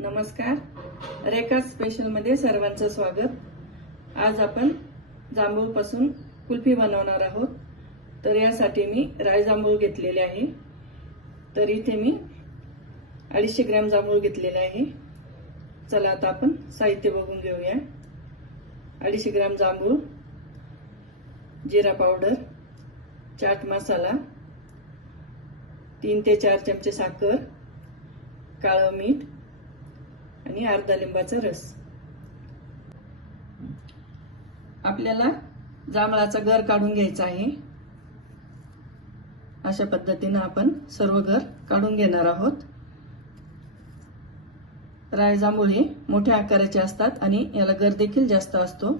नमस्कार, रेखा स्पेशल मध्ये सर्वांचं स्वागत। आज आपण जांभूळ पासून कुल्फी बनवणार आहोत। तर यासाठी मी राय जांभूळ घेतलेले आहे। तर इथे मी 250 ग्रॅम जांभूळ घेतलेले आहे। चला आता आपण साहित्य बघून घेऊया। 250 ग्रॅम जांभूळ, जिरा पावडर, चाट मसाला, 3 ते 4 चमचे साखर, काळं मीठ आणि अर्धा लिंबाचा रस। आपल्याला जांभळाचा गर काढून घ्यायचा आहे। अशा पद्धतीने आपण सर्व गर काढून घेणार आहोत। राय जांभूळ हे मोठ्या आकाराचे असतात आणि याला गर देखील जास्त असतो।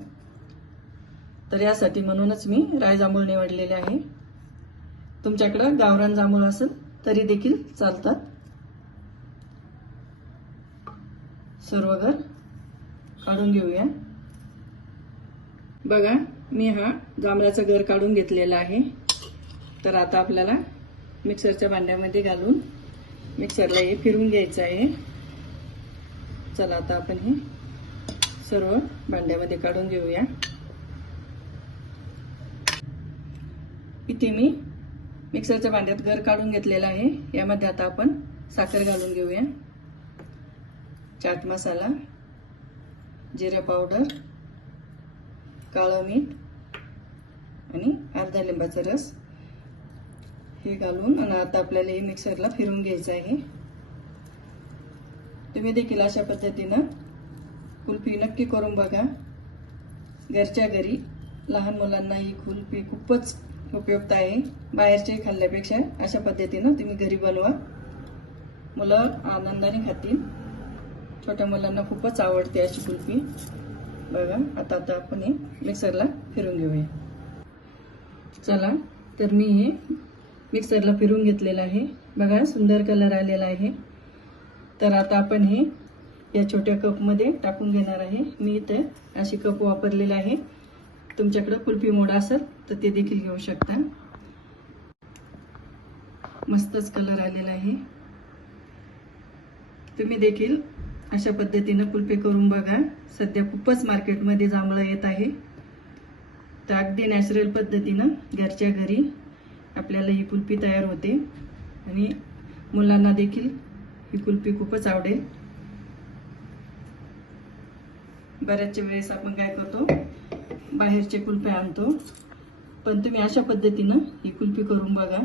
तर यासाठी म्हणूनच मी राय जांभूळ निवडलेले आहे। तुमच्याकडे गावरान जांभूळ असेल तरी देखील चालतात। सर्व गर काढून घेऊया। बघा, मी हा जांभळाचा गर काढून घेतलेला आहे। तर आता आपल्याला मिक्सरच्या भांड्यामध्ये घालून मिक्सरला हे फिरवून घ्यायचं आहे। चला आता आपण हे सर्व भांड्यामध्ये काढून घेऊया। इथे मी मिक्सरच्या भांड्यात गर काढून घेतलेला आहे। यामध्ये आता आपण साखर घालून घेऊया, चाट मसाला, जिरा पावडर, काळं मीठ आणि अर्धा लिंबाचा रस हे घालून आणि आता आपल्याला हे मिक्सरला फिरवून घ्यायचं आहे। तुम्ही देखील अशा पद्धतीने कुल्फी नक्की करून बघा। घरच्या घरी लहान मुलांना ही कुल्फी खूपच उपयुक्त आहे। बाहेरचे खाल्ल्यापेक्षा अशा पद्धतीने तुम्ही घरी बनवा, मुलं आनंदाने खातील। छोट्या मुलांना खूपच आवडते अशी कुल्फी। बघा, आता आपण हे मिक्सरला फिरवून घेऊया। चला, तर मी हे मिक्सरला फिरवून घेतलेलं आहे। बघा, सुंदर कलर आलेला आहे। तर आता आपण हे या छोट्या कप मध्ये टाकून घेणार आहे। मी इथे अशी कप वापरलेला आहे। तुमच्याकडे कुल्फी मोड असेल तर ते देखील घेऊ शकता। मस्तच कलर आलेला आहे। तुम्ही देखील अशा पद्धतीने कुल्फी करून बघा। सध्या खूपच मार्केटमध्ये जांभळं येत आहे। तर अगदी नॅचरल पद्धतीने घरच्या घरी आपल्याला ही कुल्फी तयार होते आणि मुलांना देखील ही कुल्फी खूपच आवडेल। बऱ्याच वेळेस आपण काय करतो, बाहेरचे कुल्फी आणतो, पण तुम्ही अशा पद्धतीने ही कुल्फी करून बघा।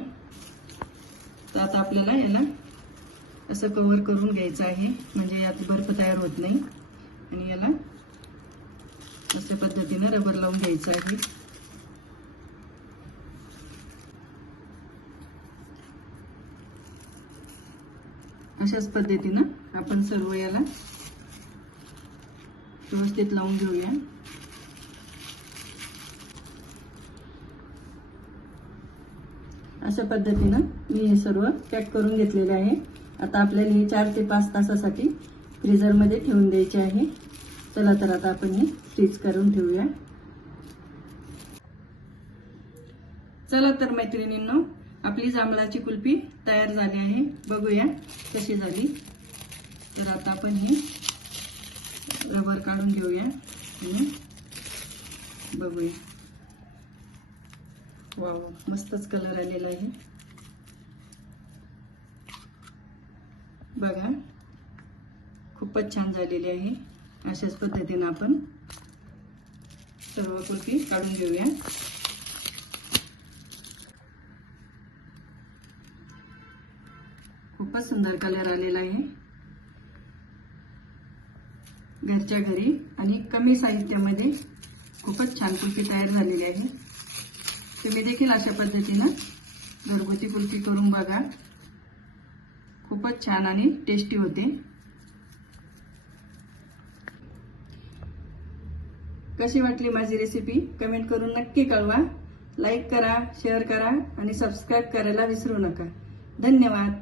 तर आता आपल्याला याला असं कव्हर करून घ्यायचं आहे, म्हणजे यात बर्फ तयार होत नाही। आणि याला अशा पद्धतीने रबर लावून घ्यायचं आहे। अशाच पद्धतीने आपण सर्व याला व्यवस्थित लावून घेऊया। अशा पद्धतीने मी हे सर्व पॅक करून घेतलेले आहे। आता आपल्याला हे 4 ते 5 तासासाठी फ्रीजर मध्ये ठेवून द्यायचे आहे। चला, तर आता आपण हे फ्रीज करून ठेवूया। चला तर मैत्रिणींनो, आपली जांभळाची कुल्फी तयार झाली आहे। बघूया कशी झाली। तर आता आपण हे रबर काढून घेऊया आणि बघूया। वाव, मस्तच कलर आलेला आहे। बघा, खूपच छान झालेली आहे। अशाच पद्धतीने आपण सर्व कुल्फी काढून घेऊया। खूपच सुंदर कलर आलेला आहे। घरच्या घरी आणि कमी साहित्यामध्ये खूपच छान कुल्फी तयार झालेली आहे। तुम्ही देखील अशा पद्धतीने घरगुती कुल्फी करून बघा। खूपच छान आणि टेस्टी होते। कशी वाटली माझी रेसिपी कमेंट करून नक्की कळवा। लाईक करा, शेअर करा आणि सबस्क्राइब करायला विसरू नका। धन्यवाद।